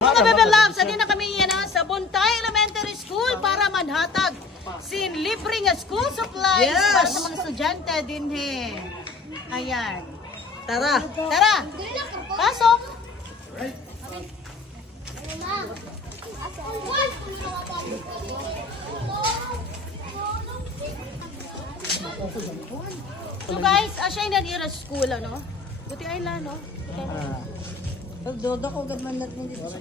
Mga bebe loves, adi na kami yan sa Buntay Elementary School para manhatag sin libreng school supplies para sa mga estudyante din he. Ayan. Tara. Tara. Pasok. So guys, asya yung nanira school, ano? Buti ay la, no? Dodo ko gaman natin dito.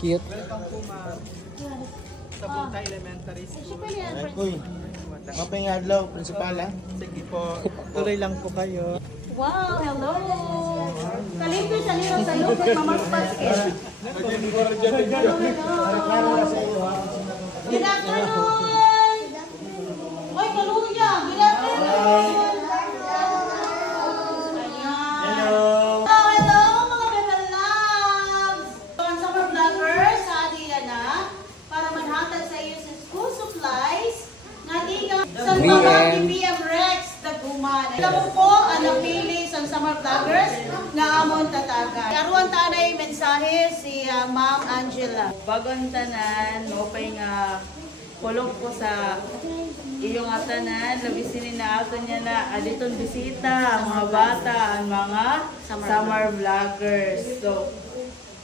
Cute. Sa Buntay Elementary School. Kuy. Mapay nga adlaw, prinsipala. Sige po, tuloy lang po kayo. Wow, hello! Kalito siya nila sa iyo, Mama's Basket. Hello, hello! Good afternoon! Oy, kaluya! Good afternoon! Hello! Hello, mga bebe loves! Ang summer vloggers, sa atin na, para manhatag sa iyo sa school supplies, nga di ka sa mga PPM Rex, Daguman. Alam mo po, ang napili sa summer vloggers, nga amon tataga. Karuan tanay mensahe si Ma'am Angela. Bagong tanan, mopay nga kulong ko sa iyong tanan, labisinin na ako niya na aditong bisita, ang mga bata, ang mga summer vloggers. So,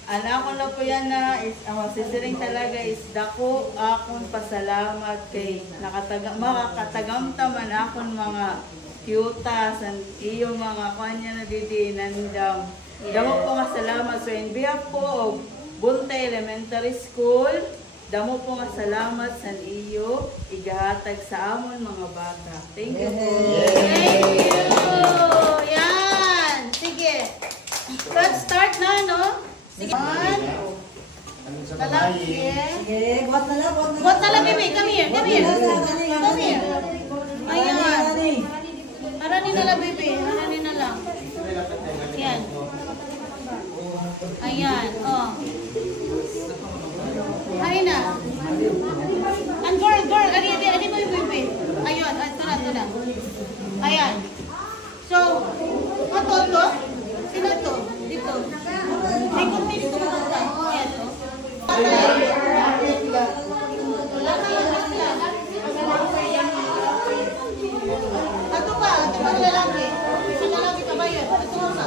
anak ko na po yan na ang masisiring talaga is dako akong pasalamat kay makakatagamtaman akong mga cutas ang iyong mga kanya na didinandam. Damo po nga salamat sa behalf po of Buntay Elementary School. Damo po nga salamat sa iyo igahatag sa amon mga bata. Thank you po. Thank you! Yan! Sige. Let's start na, no? Sige. Lalaki. Sige, buhat na lang, buhat na lang. Buhat na lang, baby. Come here, come here. Come here. Ayan. Haranin na lang, baby. Haranin na lang. Ayan. Ayan. Oh. Hay na. And girl, ani mo yung baby. Ayun, ito na. Ayan. So, ito. Sino to? Dito. May kunti dito na ito. Ayan, to. Ito pa lalaki. Isa lalaki pa ba yun? Ito mo sa.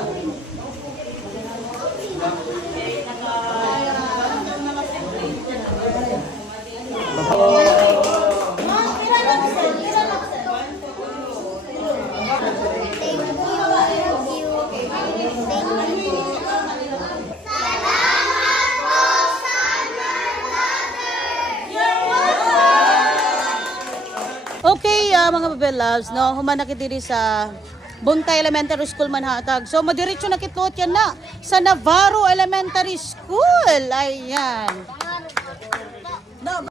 Okay, mga baby loves, no, humanak diri sa Buntay Elementary School manhatag. So madiretso na kitloot yan na sa Navarro Elementary School. Ayan.